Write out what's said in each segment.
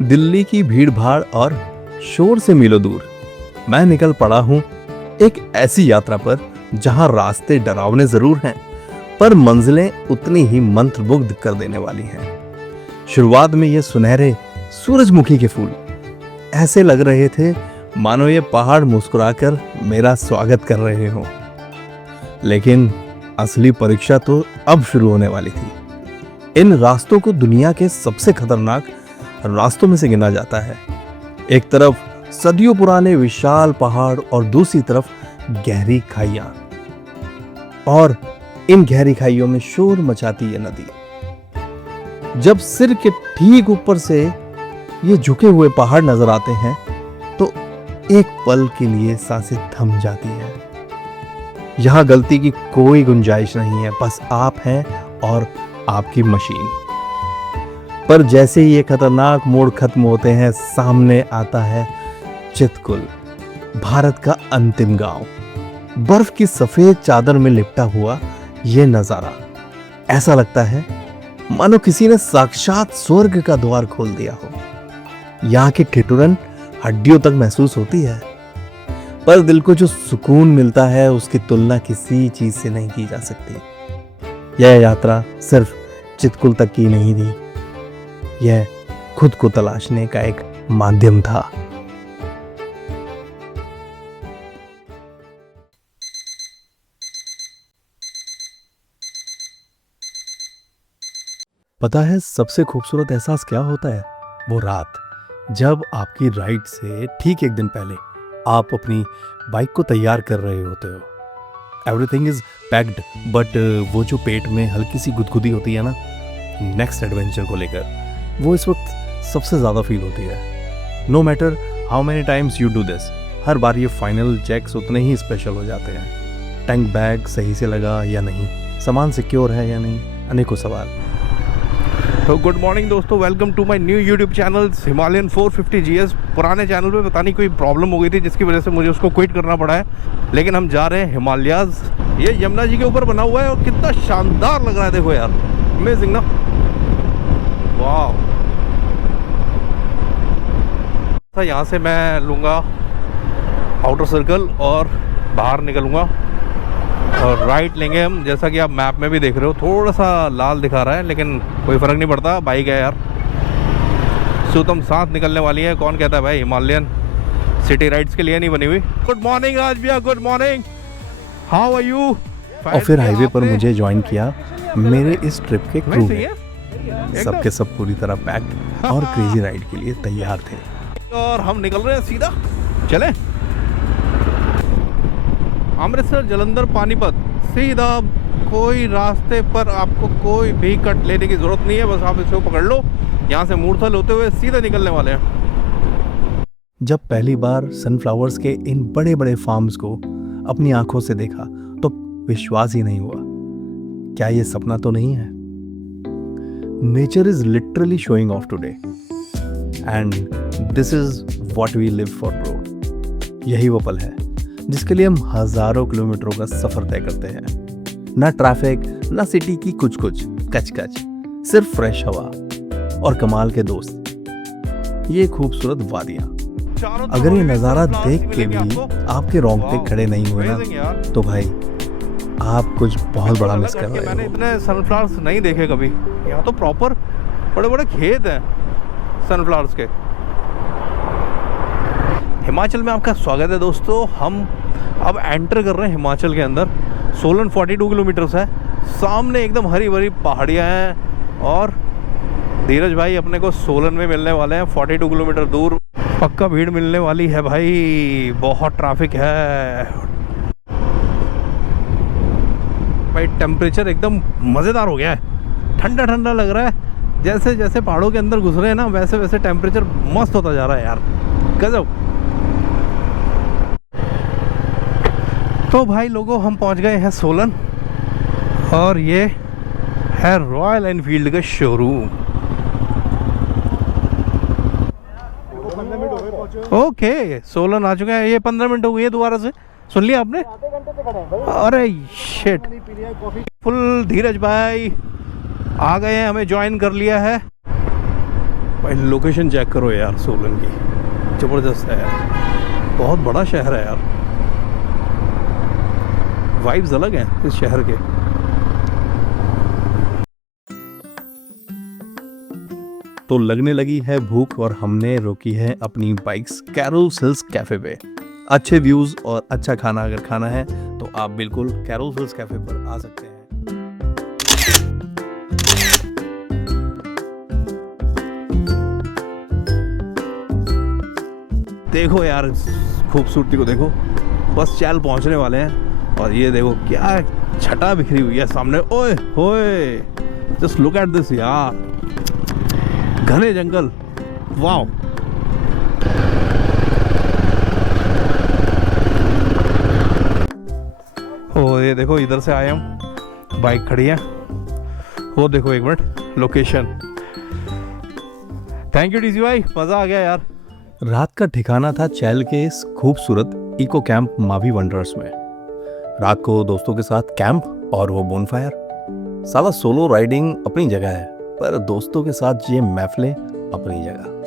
दिल्ली की भीड़ भाड़ और शोर से मीलों दूर मैं निकल पड़ा हूँ एक ऐसी यात्रा पर जहाँ रास्ते डरावने जरूर हैं, पर मंजिलें उतनी ही मंत्रमुग्ध कर देने वाली हैं। शुरुआत में ये सुनहरे सूरजमुखी के फूल ऐसे लग रहे थे मानो ये पहाड़ मुस्कुराकर मेरा स्वागत कर रहे हों। लेकिन असली परीक्षा तो अब शुरू होने वाली थी। इन रास्तों को दुनिया के सबसे खतरनाक रास्तों में से गिना जाता है। एक तरफ सदियों पुराने विशाल पहाड़ और दूसरी तरफ गहरी खाइयां, और इन गहरी खाइयों में शोर मचाती ये नदी। जब सिर के ठीक ऊपर से ये झुके हुए पहाड़ नजर आते हैं तो एक पल के लिए सांसें थम जाती है। यहां गलती की कोई गुंजाइश नहीं है, बस आप हैं और आपकी मशीन। पर जैसे ही ये खतरनाक मोड़ खत्म होते हैं, सामने आता है चितकुल, भारत का अंतिम गांव। बर्फ की सफेद चादर में लिपटा हुआ ये नजारा ऐसा लगता है मानो किसी ने साक्षात स्वर्ग का द्वार खोल दिया हो। यहाँ की ठिठुरन हड्डियों तक महसूस होती है, पर दिल को जो सुकून मिलता है उसकी तुलना किसी चीज से नहीं की जा सकती। यह यात्रा सिर्फ चितकुल तक की नहीं थी, यह खुद को तलाशने का एक माध्यम था। पता है सबसे खूबसूरत एहसास क्या होता है? वो रात जब आपकी राइड से ठीक एक दिन पहले आप अपनी बाइक को तैयार कर रहे होते हो। एवरीथिंग इज पैक्ड, बट वो जो पेट में हल्की सी गुदगुदी होती है ना, नेक्स्ट एडवेंचर को लेकर, वो इस वक्त सबसे ज़्यादा फील होती है। No matter how many times you do this, हर बार ये फाइनल चेक्स उतने ही स्पेशल हो जाते हैं। टैंक बैग सही से लगा या नहीं, सामान सिक्योर है या नहीं, अनेकों सवाल। तो गुड मॉर्निंग दोस्तों, welcome to my new YouTube channel Himalayan 450 GS। पुराने चैनल पे पता नहीं कोई प्रॉब्लम हो गई थी जिसकी वजह से मुझे उसको क्विट करना पड़ा है, लेकिन हम जा रहे हैं हिमालयाज। ये यमुना जी के ऊपर बना हुआ है और कितना शानदार लग रहा है, देखो यार, अमेजिंग ना, वाह। तो यहाँ से मैं लूँगा आउटर सर्कल और बाहर निकलूँगा और राइट लेंगे हम। जैसा कि आप मैप में भी देख रहे हो, थोड़ा सा लाल दिखा रहा है, लेकिन कोई फ़र्क नहीं पड़ता, बाइक है यार। सुतम साथ निकलने वाली है। कौन कहता है भाई हिमालयन सिटी राइड्स के लिए नहीं बनी हुई। गुड मॉर्निंग राज भैया, good morning, how are you. और फिर हाईवे पर मुझे ज्वाइन किया मेरे इस ट्रिप के क्रू ने। सबके सब पूरी तरह पैक्ड और क्रेजी राइड के लिए तैयार थे, और हम निकल रहे हैं सीधा। चले अमृतसर, जलंधर, पानीपत, सीधा। कोई रास्ते पर आपको कोई भी कट लेने की जरूरत नहीं है, बस आप इसको पकड़ लो। यहाँ से मूर्थल होते हुए सीधे निकलने वाले हैं। जब पहली बार सनफ्लावर्स के इन बड़े बड़े फार्म्स को अपनी आंखों से देखा तो विश्वास ही नहीं हुआ। क्या ये सपना तो नहीं है? Nature is literally showing off today and this is what we live for bro. यही वो पल है जिसके लिए हम हजारों किलोमीटरों का सफर तय करते हैं। ना ट्रैफिक, ना सिटी की कुछ कुछ कचकच, सिर्फ फ्रेश हवा और कमाल के दोस्त, ये खूबसूरत वादियां। अगर ये नज़ारा देख के भी आपके रोंगटे खड़े नहीं हुए ना, तो भाई आप कुछ बहुत बड़ा मिस कर रहे हो। मैंने इतने सनफ्लावर्स नहीं देखे कभी। यहाँ तो प्रॉपर बड़े बड़े खेत हैं सनफ्लावर्स के। हिमाचल में आपका स्वागत है दोस्तों। हम अब एंटर कर रहे हैं हिमाचल के अंदर। सोलन 42 किलोमीटर्स है। सामने एकदम हरी भरी पहाड़ियाँ हैं, और धीरज भाई अपने को सोलन में मिलने वाले हैं 42 किलोमीटर दूर। पक्का भीड़ मिलने वाली है भाई, बहुत ट्रैफिक है भाई। टेम्परेचर एकदम मज़ेदार हो गया है, ठंडा ठंडा लग रहा है। जैसे जैसे पहाड़ों के अंदर घुस रहे हैं ना, वैसे वैसे टेम्परेचर मस्त होता जा रहा है यार, गजब। तो भाई लोगों, हम पहुंच गए हैं सोलन, और ये है रॉयल एनफील्ड का शोरूम। ओके, सोलन आ चुके हैं। ये 15 मिनट हो गई है, दोबारा से सुन लिया आपने? अरे शिट, फुल धीरज भाई आ गए हैं, हमें ज्वाइन कर लिया है। भाई लोकेशन चेक करो यार, सोलन की ज़बरदस्त है यार, बहुत बड़ा शहर है यार, वाइब्स अलग हैं इस शहर के। तो लगने लगी है भूख और हमने रोकी है अपनी बाइक्स कैरोल्स हिल्स कैफे पे। अच्छे व्यूज और अच्छा खाना अगर खाना है तो आप बिल्कुल कैरोल्स हिल्स कैफे पर आ सकते हैं। देखो यार खूबसूरती को देखो, बस चैल पहुंचने वाले हैं और ये देखो क्या छटा बिखरी हुई है सामने, ओए होए, जस्ट लुक एट दिस यार, घने जंगल, वाओ। ओ ये देखो इधर से आए हम, बाइक खड़ी है, वो देखो एक minute location. Thank you DC भाई, मजा आ गया यार। रात का ठिकाना था चैल के इस खूबसूरत इको कैंप मावी वंडर्स में। रात को दोस्तों के साथ कैंप और वो बोनफायर। साला सोलो राइडिंग अपनी जगह है, पर दोस्तों के साथ ये महफिलें अपनी जगह।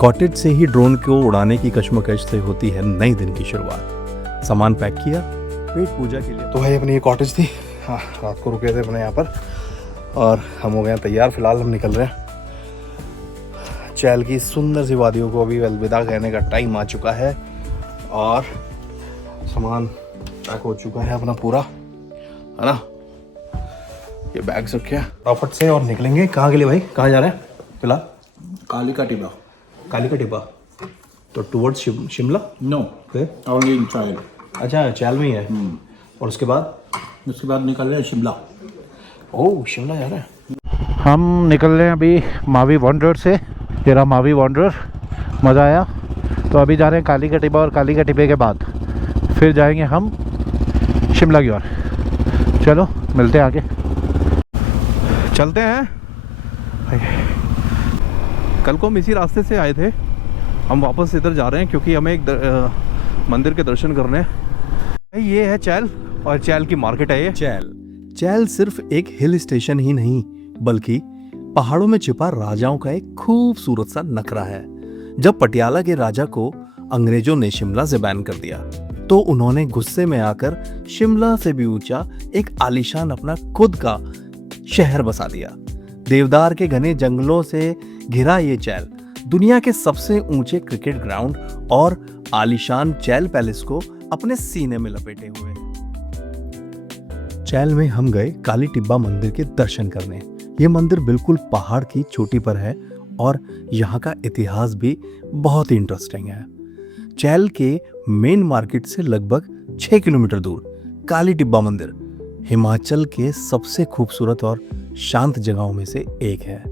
कॉटेज से ही ड्रोन को उड़ाने की कश्मकश से होती है नई दिन की शुरुआत। सामान पैक किया पेट पूजा के लिए। तो भाई अपनी ये कॉटेज थी, हाँ रात को रुके थे अपने यहाँ पर और हम हो गए हैं तैयार। फिलहाल हम निकल रहे हैं चैल की सुंदर सी वादियों को अभी अलविदा कहने का टाइम आ चुका है और सामान पैक हो चुका है अपना पूरा, है ना। ये बैग्स रखे हैं प्रॉफिट से और निकलेंगे। कहाँ के लिए भाई, कहाँ जा रहे हैं फिलहाल? काली का टिब्बा। काली का टिब्बा, तो towards Shimla? No, only in Chail. अच्छा चैल में ही है। और उसके बाद निकल रहे हैं शिमला। ओह शिमला जा रहे हैं। हम निकल रहे हैं अभी मावी वॉन्डर से। तेरा मावी वॉन्डर मज़ा आया, तो अभी जा रहे हैं काली का टिब्बा और काली का टिब्बे के बाद फिर जाएंगे हम शिमला की ओर। चलो मिलते हैं आगे, चलते हैं। कल को हम इसी रास्ते से आए थे, हम वापस इधर जा रहे हैं क्योंकि हमें एक मंदिर के दर्शन करने हैं। ये है चैल और चैल की मार्केट है ये। चैल सिर्फ एक हिल स्टेशन ही नहीं बल्कि पहाड़ों में छिपा राजाओं का एक खूबसूरत सा नखरा है। जब पटियाला के राजा को अंग्रेजों ने शिमला से बैन कर दिया तो उन्होंने गुस्से में आकर शिमला से भी ऊंचा एक आलीशान अपना खुद का शहर बसा दिया। देवदार के घने जंगलों से घिरा ये चैल दुनिया के सबसे ऊंचे क्रिकेट ग्राउंड और आलीशान चैल पैलेस को अपने सीने में लपेटे हुए। चैल में हम गए काली टिब्बा मंदिर के दर्शन करने। ये मंदिर बिल्कुल पहाड़ की चोटी पर है और यहाँ का इतिहास भी बहुत ही इंटरेस्टिंग है। चैल के मेन मार्केट से लगभग 6 किलोमीटर दूर काली टिब्बा मंदिर हिमाचल के सबसे खूबसूरत और शांत जगहों में से एक है।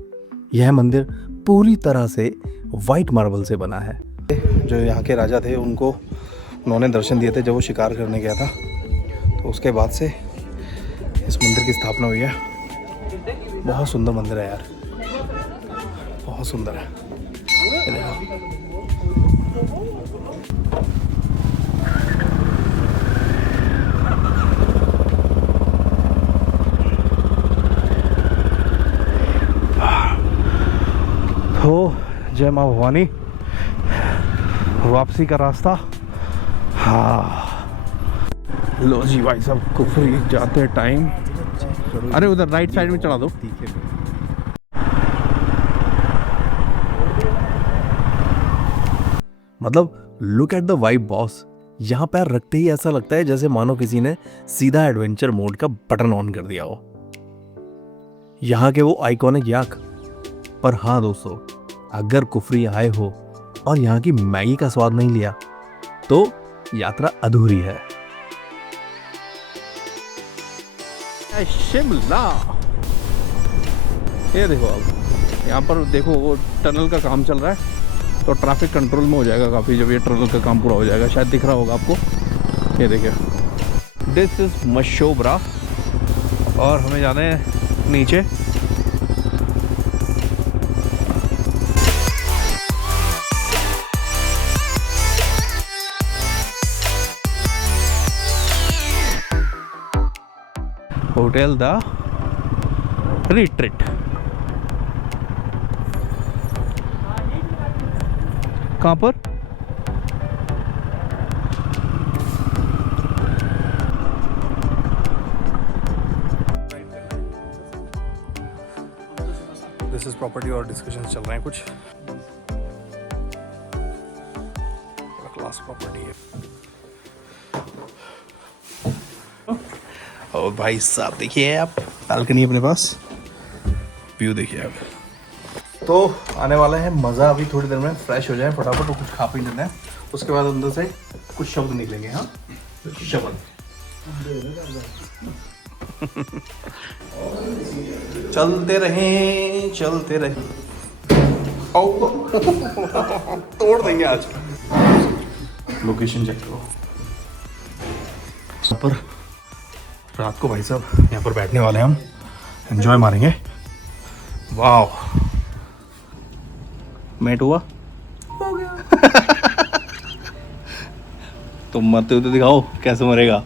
यह मंदिर पूरी तरह से वाइट मार्बल से बना है। जो यहाँ के राजा थे उन्होंने दर्शन दिए थे जब वो शिकार करने गया था, तो उसके बाद से इस मंदिर की स्थापना हुई है। बहुत सुंदर मंदिर है यार, बहुत सुंदर है। ये देखो। तो जय माँ भवानी, वापसी का रास्ता। हाँ लो जी भाई साहब, कुफरी जाते टाइम, अरे उधर राइट साइड में चढ़ा दो। मतलब look at the vibe boss. यहाँ पैर रखते ही ऐसा लगता है जैसे मानो किसी ने सीधा एडवेंचर मोड का बटन ऑन कर दिया हो। यहाँ के वो आइकॉनिक याक। पर हाँ दोस्तों, अगर कुफरी आए हो और यहाँ की मैगी का स्वाद नहीं लिया तो यात्रा अधूरी है। शिमला, ये देखो अब यहाँ पर देखो वो टनल का काम चल रहा है, तो ट्रैफिक कंट्रोल में हो जाएगा काफ़ी जब ये टनल का काम पूरा हो जाएगा। शायद दिख रहा होगा आपको, ये देखिए, दिस इज मशोबरा और हमें जाना है नीचे। Hotel the retreat. कहाँ पर? दिस इज प्रॉपर्टी और डिस्कशन चल रहे हैं कुछ। क्लास प्रॉपर्टी है। और भाई साहब देखिए आप, बालकनी अपने पास, व्यू देखिए आप। तो आने वाला है मज़ा। अभी थोड़ी देर में फ्रेश हो जाए फटाफट और कुछ खा पी लेना है, उसके बाद अंदर से कुछ शब्द निकलेंगे। हाँ, शब्द चलते रहें चलते रहें। तोड़ देंगे आज। लोकेशन चेक करो। यहाँ पर रात को भाई साहब यहाँ पर बैठने वाले हैं हम, एंजॉय मारेंगे। वाह, मेट हुआ हो गया। तुम मरते हो तो दिखाओ कैसे मरेगा।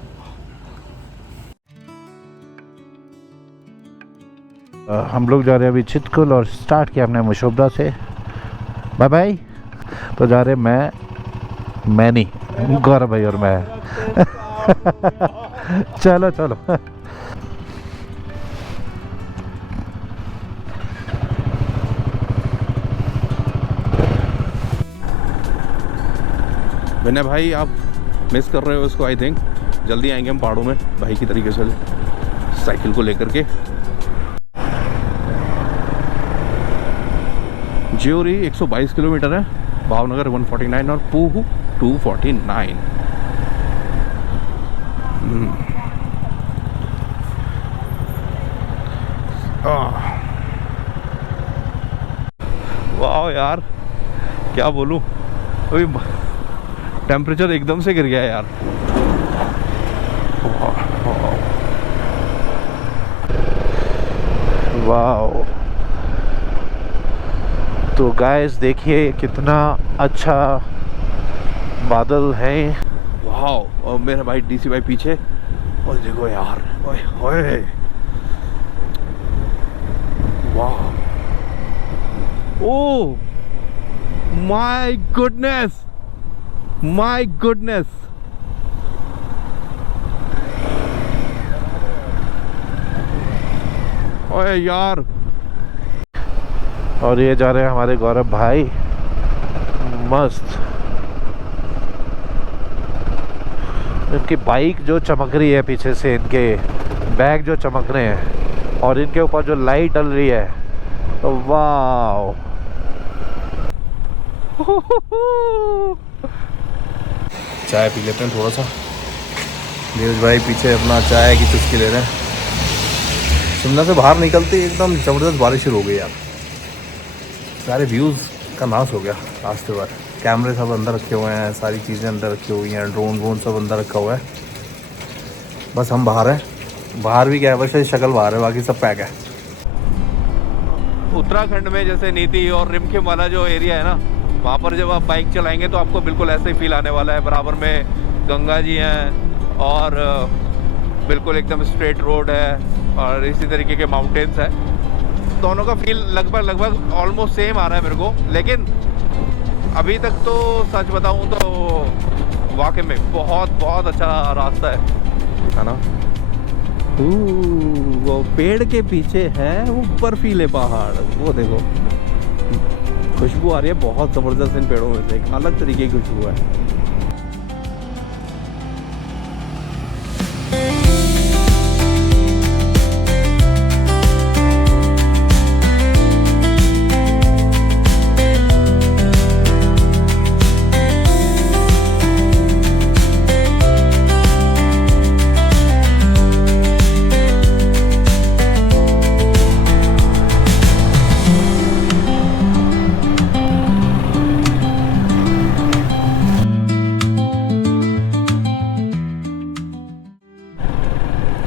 हम लोग जा रहे हैं अभी चितकुल और स्टार्ट किया हमने मुशोबरा से। Bye bye. तो जा रहे मैं नहीं, गौरव भाई और मैं। चलो चलो। विनय भाई आप मिस कर रहे हो इसको। आई थिंक जल्दी आएंगे हम पहाड़ों में भाई की तरीके से साइकिल को लेकर के। ज्योरी 122 किलोमीटर है, भावनगर 149 और पूह 249। वाह यार, क्या बोलूं, अभी टेम्परेचर एकदम से गिर गया यार। वाह। तो गाइस देखिए कितना अच्छा बादल है। वाह, और मेरा भाई डीसी भाई पीछे। और देखो यार, ओए ओए, वाह, oh my goodness, my goodness. ओए यार। और ये जा रहे हैं हमारे गौरव भाई, मस्त। इनकी बाइक जो चमक रही है पीछे से, इनके बैग जो चमक रहे हैं, और इनके ऊपर जो लाइट डल रही है, तो वाह। चाय पी लेते हैं थोड़ा सा। नीरज भाई पीछे अपना चाय की चुस्की ले रहे हैं। शिमला से बाहर निकलते एकदम ज़बरदस्त बारिश शुरू हो गई यार। सारे व्यूज़ का नाश हो गया रास्ते भर। कैमरे सब अंदर रखे हुए हैं, सारी चीज़ें अंदर रखी हुई हैं, ड्रोन वोन सब अंदर रखा हुआ है। बस हम बाहर हैं। बाहर भी क्या है, बस शक्ल बाहर है, बाकी सब पैक है। उत्तराखंड में जैसे नीति और रिमखिम वाला जो एरिया है ना, वहाँ पर जब आप बाइक चलाएंगे तो आपको बिल्कुल ऐसे ही फील आने वाला है। बराबर में गंगा जी हैं और बिल्कुल एकदम स्ट्रेट रोड है और इसी तरीके के माउंटेन्स है। दोनों का फील लगभग ऑलमोस्ट सेम आ रहा है मेरे को। लेकिन अभी तक तो सच बताऊं तो वाकई में बहुत अच्छा रास्ता है ना। वो पेड़ के पीछे है वो बर्फीले पहाड़, वो देखो खुशबू आ रही है बहुत ज़बरदस्त इन पेड़ों में से, एक अलग तरीके की खुशबू है।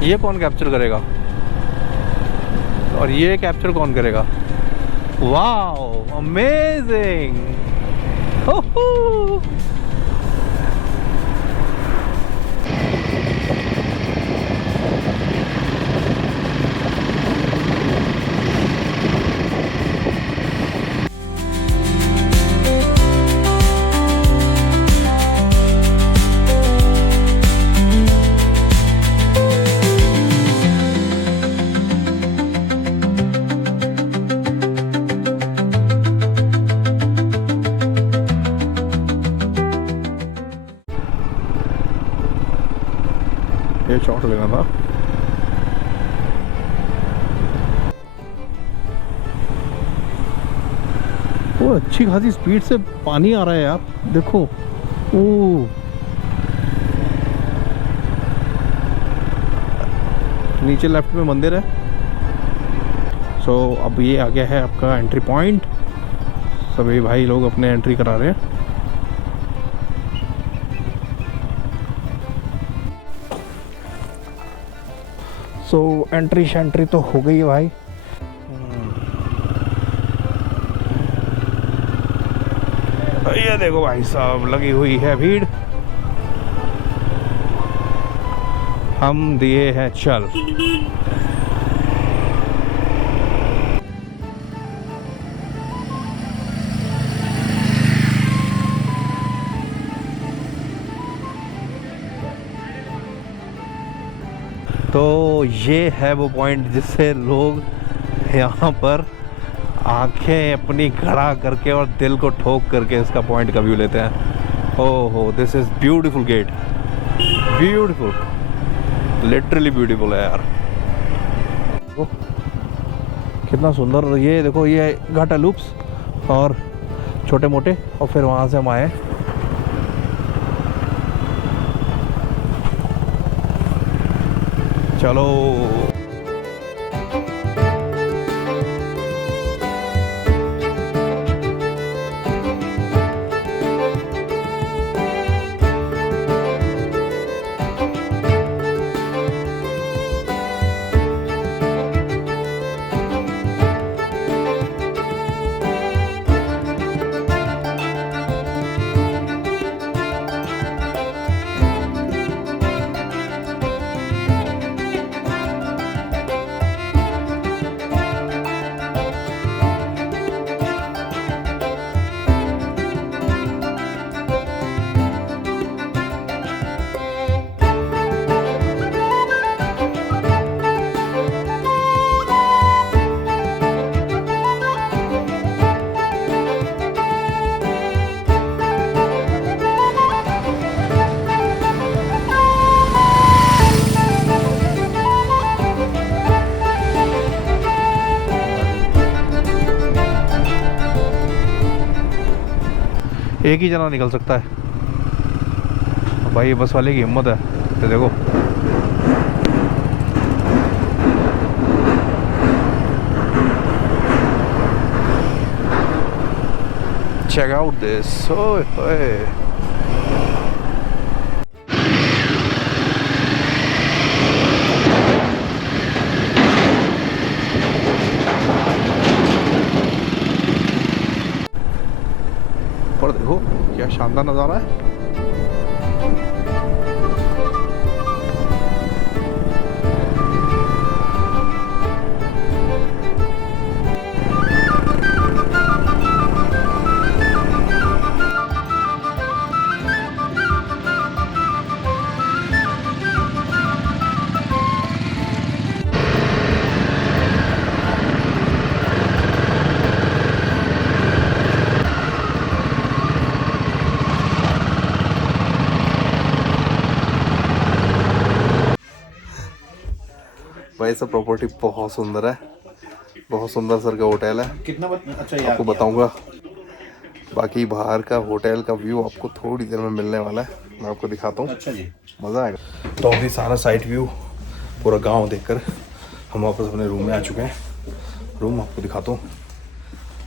ये कौन कैप्चर करेगा? और ये कैप्चर कौन करेगा? Wow, amazing. ये शॉट लेना था। वो अच्छी खासी स्पीड से पानी आ रहा है यार, देखो। ओ नीचे लेफ्ट में मंदिर है। सो अब ये आ गया है आपका एंट्री पॉइंट। सभी भाई लोग अपने एंट्री करा रहे हैं। सो एंट्री तो हो गई है भाई। ये देखो भाई साहब, लगी हुई है भीड़। हम दिए हैं चल। तो ये है वो पॉइंट जिससे लोग यहाँ पर आंखें अपनी खड़ा करके और दिल को ठोक करके इसका पॉइंट का व्यू लेते हैं। ओहो, this is beautiful gate, beautiful, literally beautiful है यार। ओ, कितना सुंदर। ये देखो, ये घाटा लूप्स और छोटे मोटे, और फिर वहाँ से हम आए। चलो एक ही जना निकल सकता है भाई, ये बस वाले की हिम्मत है। तो देखो, check out this. ओए होए, पर देखो क्या शानदार नज़ारा है। भाई सब प्रॉपर्टी बहुत सुंदर है, बहुत सुंदर सर का होटल है। कितना अच्छा यार, आपको बताऊंगा। बाकी बाहर का होटल का व्यू आपको थोड़ी देर में मिलने वाला है, मैं आपको दिखाता हूँ। अच्छा जी, मज़ा आएगा। तो अभी सारा साइड व्यू, पूरा गांव देखकर हम वापस अपने रूम में आ चुके हैं। रूम आपको दिखाता हूँ,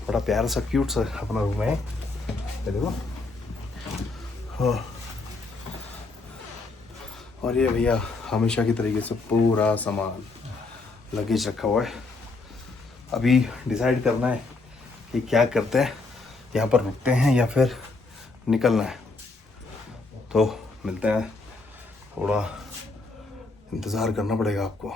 बड़ा प्यारा सा क्यूट सा अपना रूम है। ये देखो, हाँ। और ये भैया हमेशा की तरीके से पूरा सामान लगेज रखा हुआ है। अभी डिसाइड करना है कि क्या करते हैं, यहाँ पर रुकते हैं या फिर निकलना है। तो मिलते हैं, थोड़ा इंतज़ार करना पड़ेगा आपको।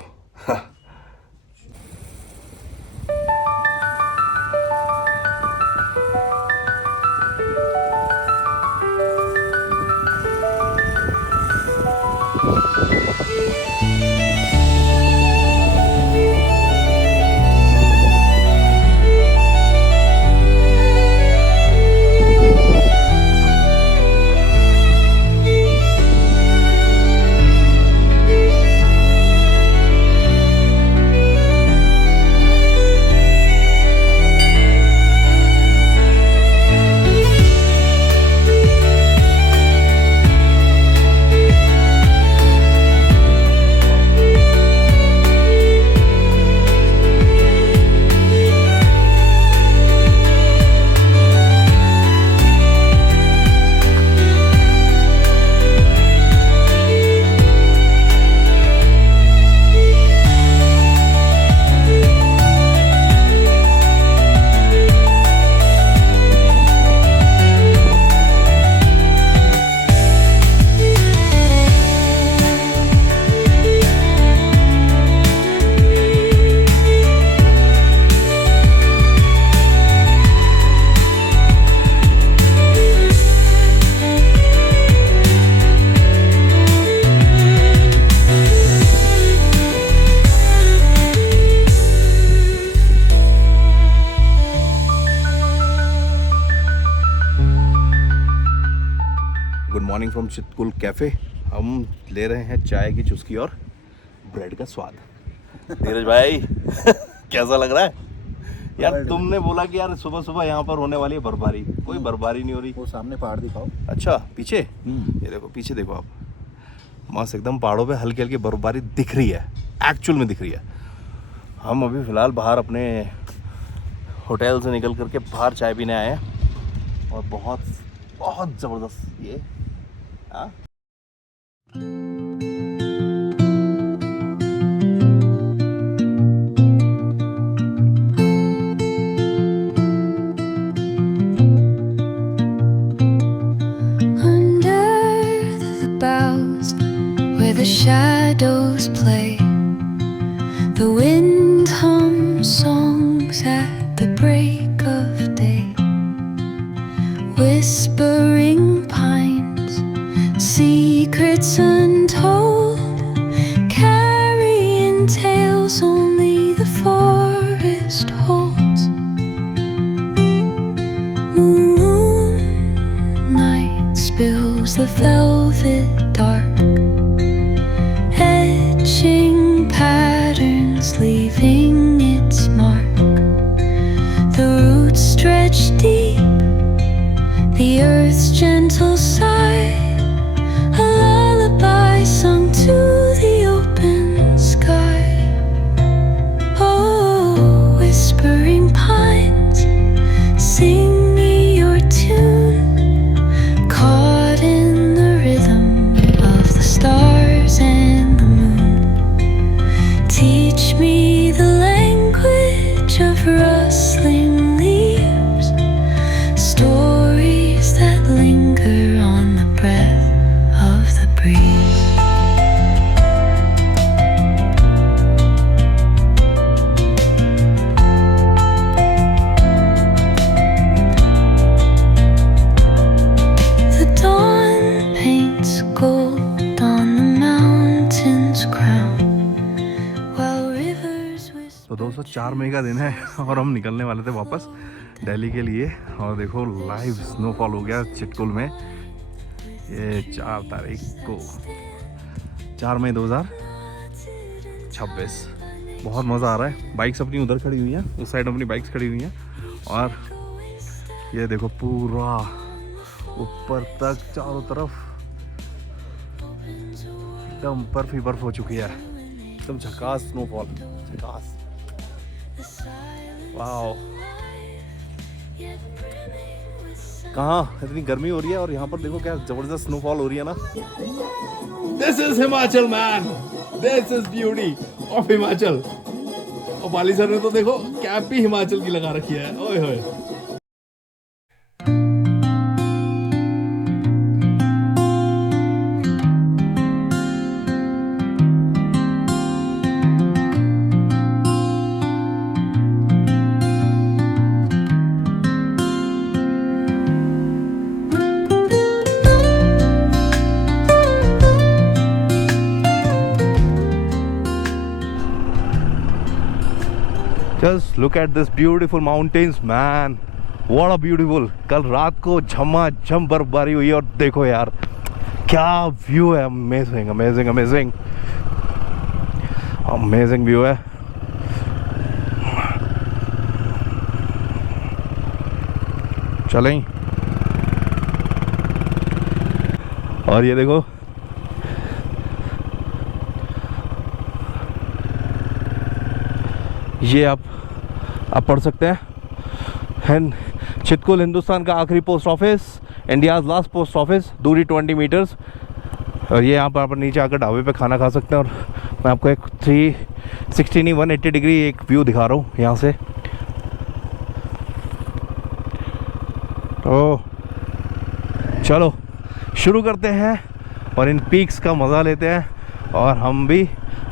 Good morning from Chitkul cafe. हम ले रहे हैं चाय की चुस्की और ब्रेड का स्वाद। धीरज भाई कैसा लग रहा है यार? तुमने बोला कि यार सुबह सुबह यहाँ पर होने वाली है बर्फबारी, कोई बर्फबारी नहीं हो रही। वो सामने पहाड़ दिखाओ। अच्छा पीछे, ये देखो पीछे देखो आप, मस्त एकदम पहाड़ों पे हल्की हल्की बर्फबारी दिख रही है, एक्चुअल में दिख रही है। हम अभी फ़िलहाल बाहर अपने होटल से निकल करके बाहर चाय पीने आए हैं और बहुत बहुत ज़बरदस्त ये हाँ the shadows play, the wind hums songs at the break of day, whispering pines, secrets untold, carrying tales only the forest holds. Moonlight spills the velvet dark, patterns leaving its mark. The roots stretch deep, the earth's gentle sigh, a lullaby sung to the open sky. Oh, whispering pines, sing me your tune, caught in the rhythm of the stars and the moon. Teach me the language of rustling leaves, stories that linger on the breath of the breeze. The dawn paints gold on the mountain's crown. तो दोस्तों 4 मई का दिन है और हम निकलने वाले थे वापस दिल्ली के लिए। और देखो लाइव स्नोफॉल हो गया चितकुल में, ये 4 तारीख को, 4 मई 2026। बहुत मज़ा आ रहा है। बाइक्स अपनी उधर खड़ी हुई हैं, उस साइड अपनी बाइक्स खड़ी हुई हैं और ये देखो पूरा ऊपर तक चारों तरफ एकदम बर्फ ही बर्फ हो चुकी है। एकदम झकास स्नोफॉल, झकास। वाओ, कहाँ इतनी गर्मी हो रही है और यहाँ पर देखो क्या जबरदस्त स्नोफॉल हो रही है ना। This is Himachal man, this is beauty of Himachal. और और बाली सर ने तो देखो कैप भी हिमाचल की लगा रखी है। ओए होए। Just look at this beautiful mountains, man. What a beautiful. कल रात को झमाझम बर्फबारी हुई और देखो यार क्या व्यू है। Amazing amazing amazing amazing view है। चलें और ये देखो ये आप पढ़ सकते हैं। एंड चितकुल हिंदुस्तान का आखिरी post office, India's last post office, दूरी 20 मीटर्स। और ये यहाँ पर नीचे आकर ढाबे पे खाना खा सकते हैं। और मैं आपको एक 360 नहीं 180 डिग्री एक व्यू दिखा रहा हूँ यहाँ से। तो चलो शुरू करते हैं और इन पीक्स का मज़ा लेते हैं और हम भी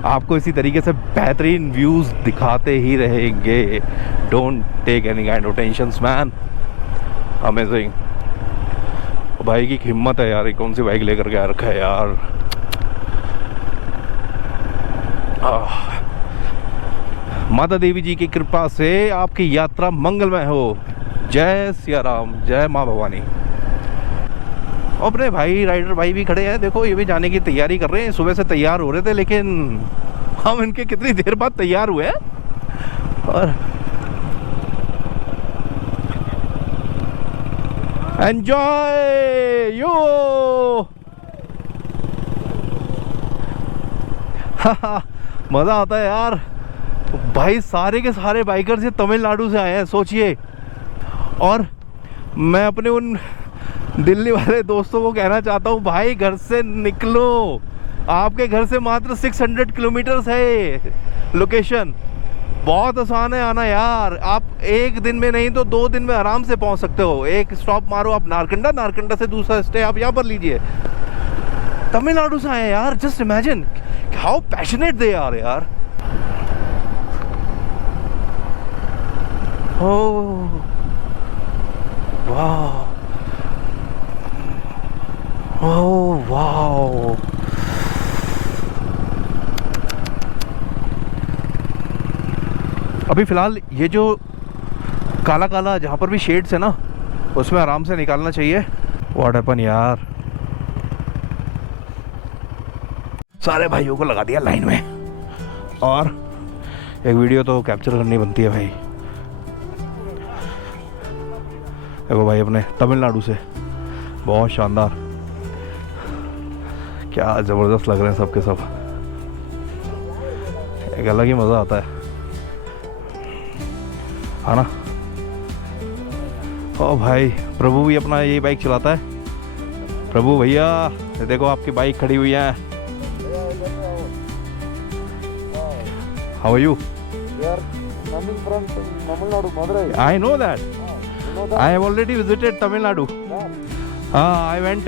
आपको इसी तरीके से बेहतरीन व्यूज़ दिखाते ही रहेंगे। Don't take any kind of tensions man. Amazing. भाई की हिम्मत है यार, ये कौन सी बाइक लेकर के आ रखा है यार। माता देवी जी की कृपा से आपकी यात्रा मंगलमय हो। जय सिया राम, जय माँ भवानी। अपने भाई राइडर भाई भी खड़े हैं, देखो ये भी जाने की तैयारी कर रहे हैं। सुबह से तैयार हो रहे थे लेकिन हम इनके कितनी देर बाद तैयार हुए हैं। और एंजॉय यो। मज़ा आता है यार भाई। सारे के सारे बाइकर्स ये तमिलनाडु से आए हैं, सोचिए। और मैं अपने उन दिल्ली वाले दोस्तों को कहना चाहता हूँ भाई घर से निकलो। आपके घर से मात्र 600 किलोमीटर्स है लोकेशन। बहुत आसान है आना यार। आप एक दिन में नहीं तो 2 दिन में आराम से पहुँच सकते हो। एक स्टॉप मारो आप नारकंडा, नारकंडा से दूसरा स्टे आप यहाँ पर लीजिए। तमिलनाडु से आए यार। Just imagine how passionate they are यार। ओह वाह, ओह वाह। अभी फ़िलहाल ये जो काला काला जहाँ पर भी शेड्स है ना, उसमें आराम से निकालना चाहिए। व्हाट हैपन यार। सारे भाइयों को लगा दिया लाइन में और एक वीडियो तो कैप्चर करनी बनती है भाई। देखो भाई अपने तमिलनाडु से, बहुत शानदार, क्या ज़बरदस्त लग रहे हैं सब के सब। एक अलग ही मज़ा आता है ना। ओ भाई प्रभु भी अपना यही बाइक चलाता है। प्रभु भैया देखो आपकी बाइक खड़ी हुई है। How are you? We are coming from Tamil Nadu, Madurai. I know that. You know that? I have already visited Tamil Nadu. Yeah, I went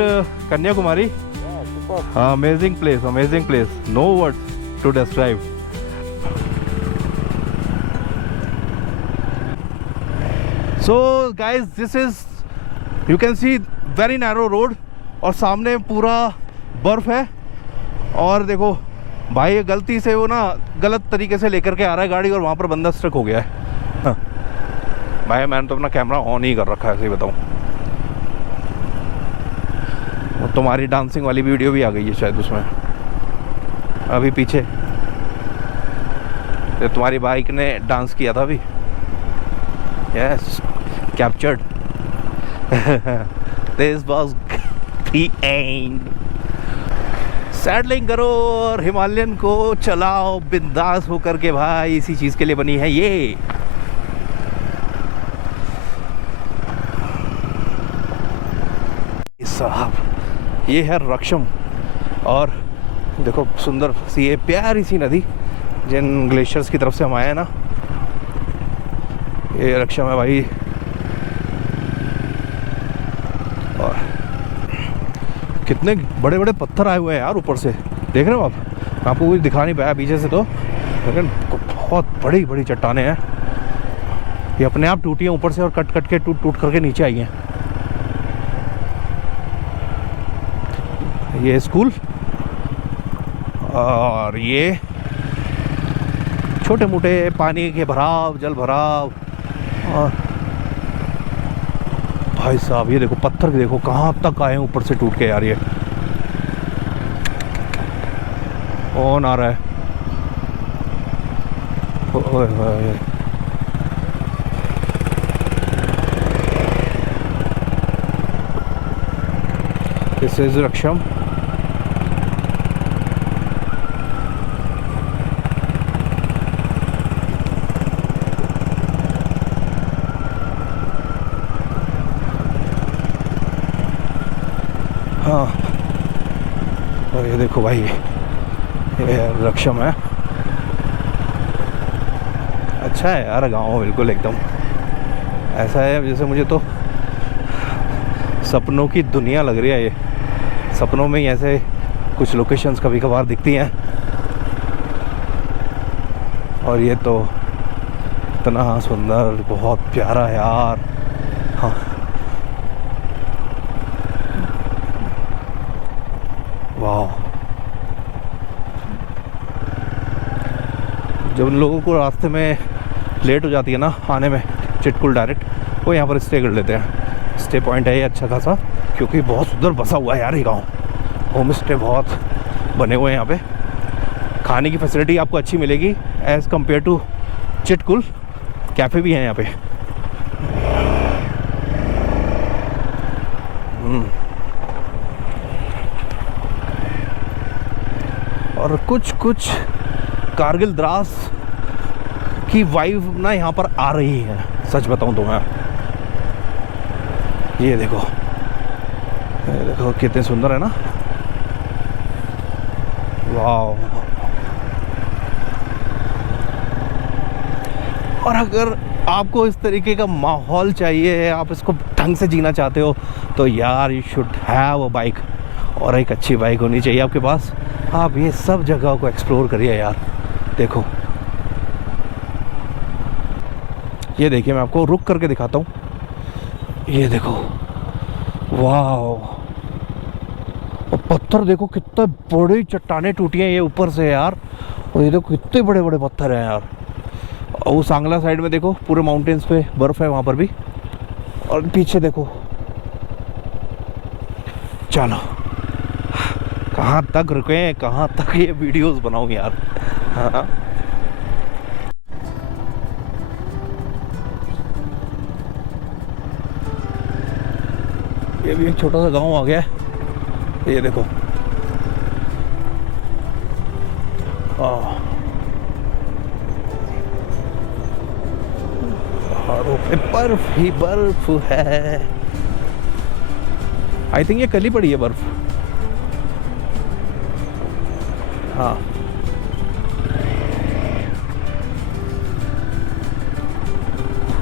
Kanyakumari. yeah, super. Amazing place, amazing place. No words to describe. So guys, this is, you can see very narrow road और सामने पूरा बर्फ है। और देखो भाई गलती से वो ना गलत तरीके से लेकर के आ रहा है गाड़ी और वहाँ पर बंदा स्ट्रक हो गया है। हाँ। भाई मैंने तो अपना कैमरा ऑन ही कर रखा है, ऐसे ही बताऊँ। तुम्हारी डांसिंग वाली वीडियो भी आ गई है शायद उसमें अभी पीछे। तो तुम्हारी बाइक ने डांस किया था अभी। Yes, captured. This was the end. Saddling करो और हिमालयन को चलाओ बिंदास होकर के भाई। इसी चीज़ के लिए बनी है ये। साहब ये है रक्षम और देखो सुंदर सी ये प्यारी सी नदी जिन ग्लेशियर्स की तरफ से हम आए हैं ना, ये रक्षा है भाई। और कितने बड़े बड़े पत्थर आए हुए हैं यार ऊपर से, देख रहे हो आप? आपको कुछ दिखा नहीं पाया पीछे से तो, लेकिन बहुत बड़ी बड़ी चट्टानें हैं। ये अपने आप टूटी हैं ऊपर से और कट कट के टूट टूट करके नीचे आई हैं। ये स्कूल और ये छोटे मोटे पानी के भराव, जल भराव। और भाई साहब ये देखो पत्थर, देखो कहाँ तक आए हैं ऊपर से टूट के यार। ये कौन आ रहा है? ओए ओए, दिस इज रक्षम। हाँ, और ये देखो भाई, ये रक्षम है। अच्छा है यार गाँव, बिल्कुल एकदम ऐसा है जैसे मुझे तो सपनों की दुनिया लग रही है। ये सपनों में ही ऐसे कुछ लोकेशंस कभी कभार दिखती हैं। और ये तो इतना सुंदर, बहुत प्यारा यार। हाँ, वाह। जब उन लोगों को रास्ते में लेट हो जाती है ना आने में चिटकुल डायरेक्ट, वो यहाँ पर स्टे कर लेते हैं। स्टे पॉइंट है ये अच्छा खासा, क्योंकि बहुत सुंदर बसा हुआ है यार ये गाँव। होम स्टे बहुत बने हुए हैं यहाँ पे। खाने की फैसिलिटी आपको अच्छी मिलेगी as compare to Chitkul. Cafe भी हैं यहाँ पे। और कुछ कुछ कारगिल द्रास की वाइब ना यहाँ पर आ रही है, सच बताऊँ तो मैं। ये देखो कितने सुंदर है ना, वाह। और अगर आपको इस तरीके का माहौल चाहिए, आप इसको ढंग से जीना चाहते हो, तो यार you should have a bike. और एक अच्छी बाइक होनी चाहिए आपके पास। आप ये सब जगह को एक्सप्लोर करिए यार। देखो ये देखिए, मैं आपको रुक करके दिखाता हूँ। ये देखो, वाह। और पत्थर देखो, कितने बड़ी चट्टानें टूटी हैं ये ऊपर से यार। और ये देखो कितने बड़े बड़े पत्थर हैं यार। और वो सांगला साइड में देखो, पूरे माउंटेन्स पे बर्फ़ है वहाँ पर भी। और पीछे देखो, चलो कहाँ तक रुके हैं, कहाँ तक ये वीडियोस बनाऊँ यार। हाँ, ये भी एक छोटा सा गांव आ गया है। ये देखो, पहाड़ों पे बर्फ ही बर्फ है। आई थिंक ये कल ही पड़ी है बर्फ। हाँ,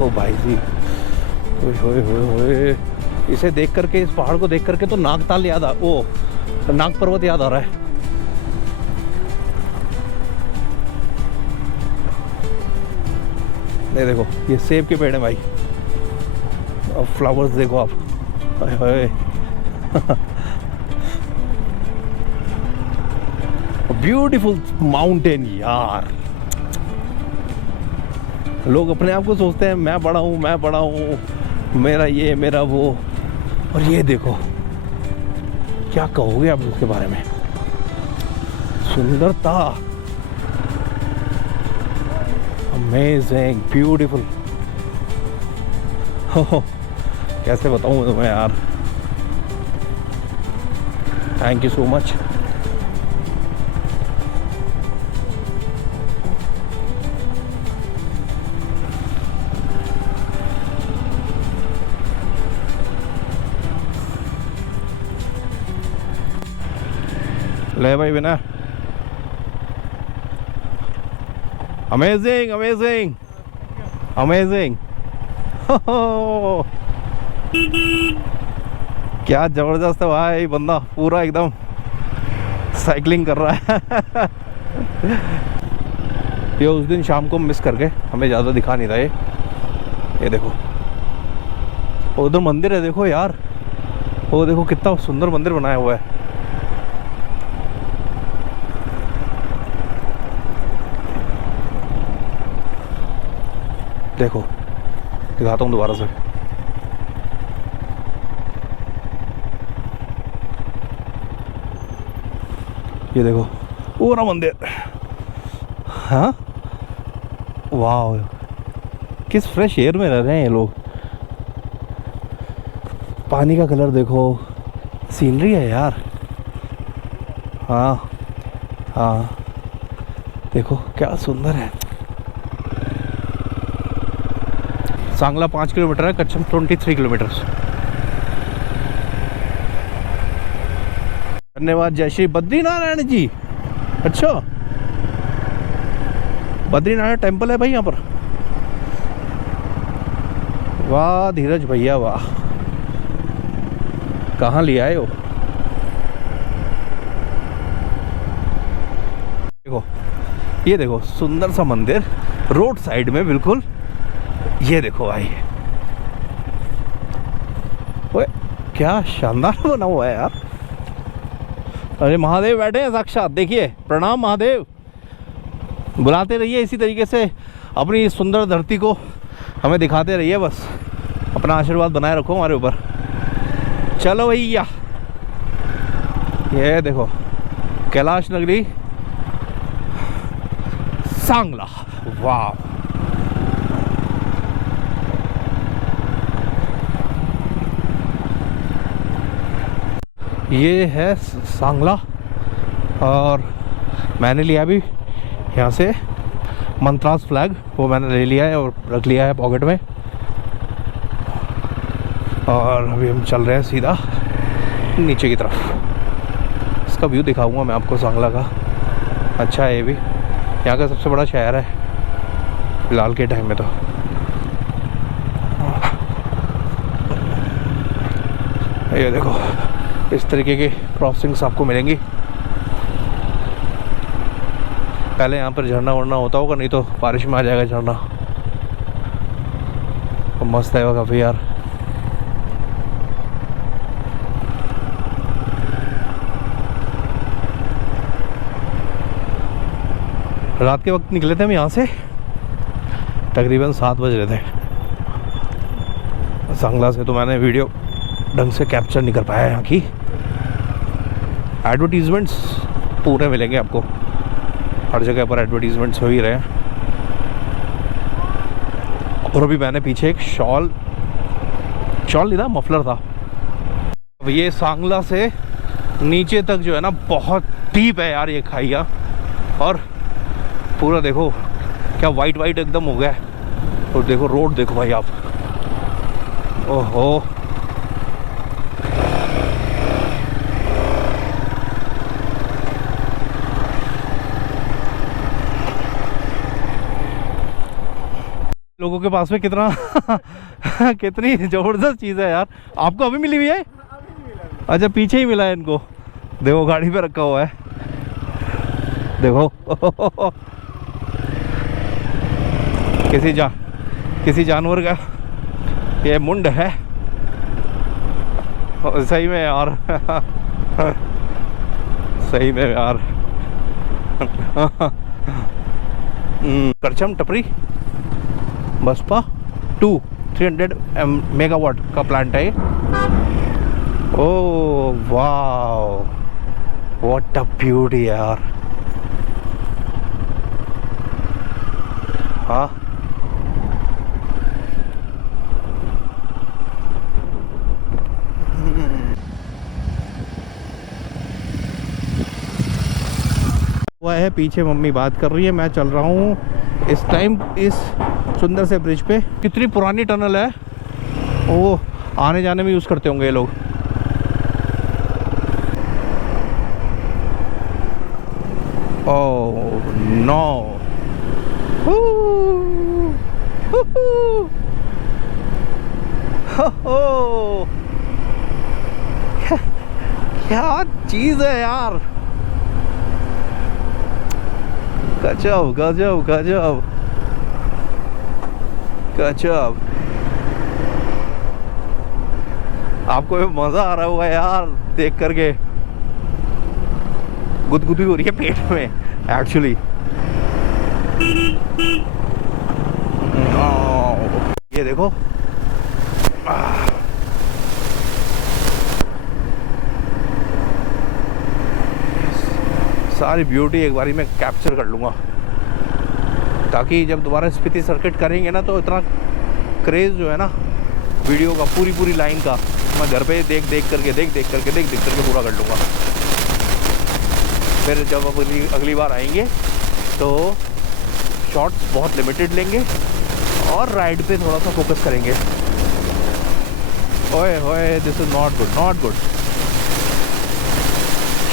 ओ भाई जी, होए होए होए। इसे देख करके, इस पहाड़ को देख करके तो नागताल याद आ, ओ नाग पर्वत याद आ रहा है। ये देखो, ये सेब के पेड़ हैं भाई। और फ्लावर्स देखो आप, हाय हाय। ब्यूटीफुल माउंटेन यार। लोग अपने आप को सोचते हैं मैं बड़ा हूँ, मैं बड़ा हूँ, मेरा ये मेरा वो। और ये देखो, क्या कहोगे आप उसके बारे में? सुंदरता, अमेजिंग, ब्यूटीफुल। हो, कैसे बताऊँ तुम्हें यार। Thank you so much. ले भाई बिना, अमेजिंग अमेजिंग अमेजिंग। क्या जबरदस्त है भाई, बंदा पूरा एकदम साइकिलिंग कर रहा है। ये उस दिन शाम को मिस कर गए, हमें ज़्यादा दिखा नहीं था ये देखो उधर मंदिर है, देखो यार, वो देखो कितना सुंदर मंदिर बनाया हुआ है। देखो दिखाता हूँ दोबारा से, ये देखो पूरा मंदिर। हाँ वाह, किस फ्रेश एयर में रह रहे हैं ये लोग। पानी का कलर देखो, सीनरी है यार। हाँ हाँ देखो क्या सुंदर है। सांगला 5 किलोमीटर है, कच्छम 23 किलोमीटर। धन्यवाद जय श्री बद्रीनारायण जी। अच्छा बद्रीनारायण टेम्पल है भाई यहाँ पर। वाह धीरज भैया वाह, कहाँ ले आए हो। देखो ये देखो सुंदर सा मंदिर रोड साइड में बिल्कुल। ये देखो भाई, ओए क्या शानदार बना हुआ है यार। अरे महादेव बैठे हैं साक्षात, देखिए प्रणाम महादेव। बुलाते रहिए इसी तरीके से, अपनी इस सुंदर धरती को हमें दिखाते रहिए, बस अपना आशीर्वाद बनाए रखो हमारे ऊपर। चलो भैया, ये देखो कैलाश नगरी सांगला। वाह ये है सांगला, और मैंने लिया भी यहाँ से मंत्रास फ्लैग, वो मैंने ले लिया है और रख लिया है पॉकेट में। और अभी हम चल रहे हैं सीधा नीचे की तरफ। इसका व्यू दिखाऊंगा मैं आपको सांगला का। अच्छा है ये भी, यहाँ का सबसे बड़ा शहर है फिलहाल के टाइम में तो। ये देखो इस तरीके की क्रॉसिंग्स आपको मिलेंगी। पहले यहाँ पर झरना वरना होता होगा, नहीं तो बारिश में आ जाएगा झरना। तो मस्त है वो काफ़ी यार। रात के वक्त निकले थे हम यहाँ से, तकरीबन 7 बज रहे थे सांगला से। तो मैंने वीडियो ढंग से कैप्चर नहीं कर पाया यहाँ की। एडवर्टीजमेंट्स पूरे मिलेंगे आपको, हर जगह पर एडवर्टीजमेंट्स हो ही रहे हैं। और अभी मैंने पीछे एक शॉल नहीं था, मफलर था। अब ये सांगला से नीचे तक जो है ना बहुत डीप है यार ये खाइया। और पूरा देखो क्या वाइट एकदम हो गया है। और देखो रोड देखो भाई आप, ओहो लोगों के पास में कितना कितनी जबरदस्त चीज़ है यार। आपको अभी मिली हुई है? अच्छा पीछे ही मिला है इनको, देखो गाड़ी पे रखा हुआ है देखो। किसी जानवर का ये मुंड है सही में यार। सही में यार। करछम टपरी बसपा 300 मेगावाट का प्लांट है। Oh wow what a beauty यार। हाँ हुआ है, पीछे मम्मी बात कर रही है, मैं चल रहा हूँ इस टाइम इस सुंदर से ब्रिज पे। कितनी पुरानी टनल है, वो आने जाने में यूज़ करते होंगे ये लोग। ओह नो हो क्या चीज है यार, गजब गजब गजब गजब। आपको भी मजा आ रहा होगा यार देख करके, गुदगुदी हो रही है पेट में एक्चुअली। ये देखो सारी ब्यूटी एक बारी में कैप्चर कर लूँगा, ताकि जब दोबारा स्पीति सर्किट करेंगे ना तो इतना क्रेज़ जो है ना वीडियो का, पूरी लाइन का, मैं घर पे देख करके पूरा कर लूँगा। फिर जब अगली बार आएंगे तो शॉट्स बहुत लिमिटेड लेंगे और राइड पे थोड़ा सा फोकस करेंगे। ओए होए, दिस इज़ नॉट गुड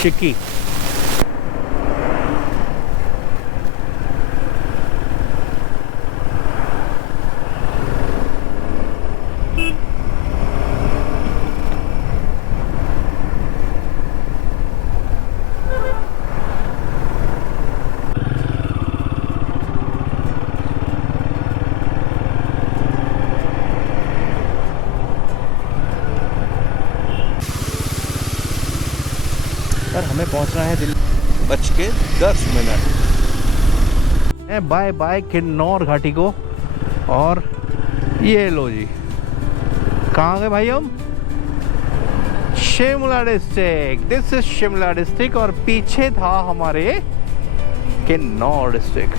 शिक्की। पर हमें पहुंचना है दिल्ली 10:10। बाय बाय किन्नौर घाटी को। और ये लो जी, कहाँ गए भाई हम? Shimla district, this is Shimla district. और पीछे था हमारे किन्नौर डिस्ट्रिक्ट।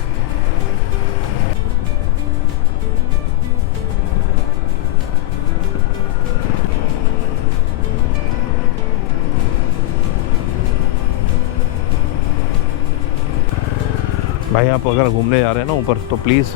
भाई आप अगर घूमने जा रहे हैं ना ऊपर तो प्लीज़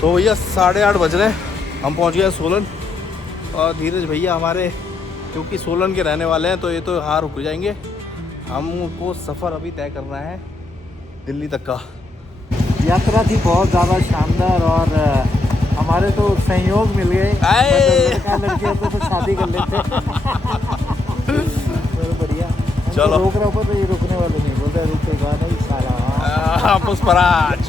तो भैया 8:30 बज रहे हैं, हम पहुंच गए सोलन। और धीरज भैया हमारे क्योंकि सोलन के रहने वाले हैं तो ये तो यहाँ रुक जाएंगे। हमको सफ़र अभी तय करना है दिल्ली तक का। यात्रा थी बहुत ज़्यादा शानदार और हमारे तो संयोग मिल गए। लड़की होते तो शादी कर लेते। बढ़िया, चलो रोक रहा तो ये रुकने वाले नहीं, बोलते रुकेगा नहीं साला पुष्पराज।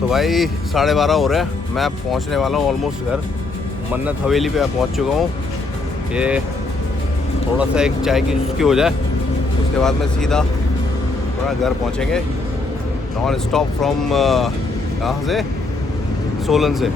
तो भाई 12:30 हो रहे हैं, मैं पहुंचने वाला हूँ ऑलमोस्ट घर। मन्नत हवेली पे पहुंच चुका हूँ। ये थोड़ा सा एक चाय की चुस्की हो जाए, उसके बाद में सीधा थोड़ा घर पहुंचेंगे। नॉन स्टॉप फ्रॉम कहाँ से? सोलन से।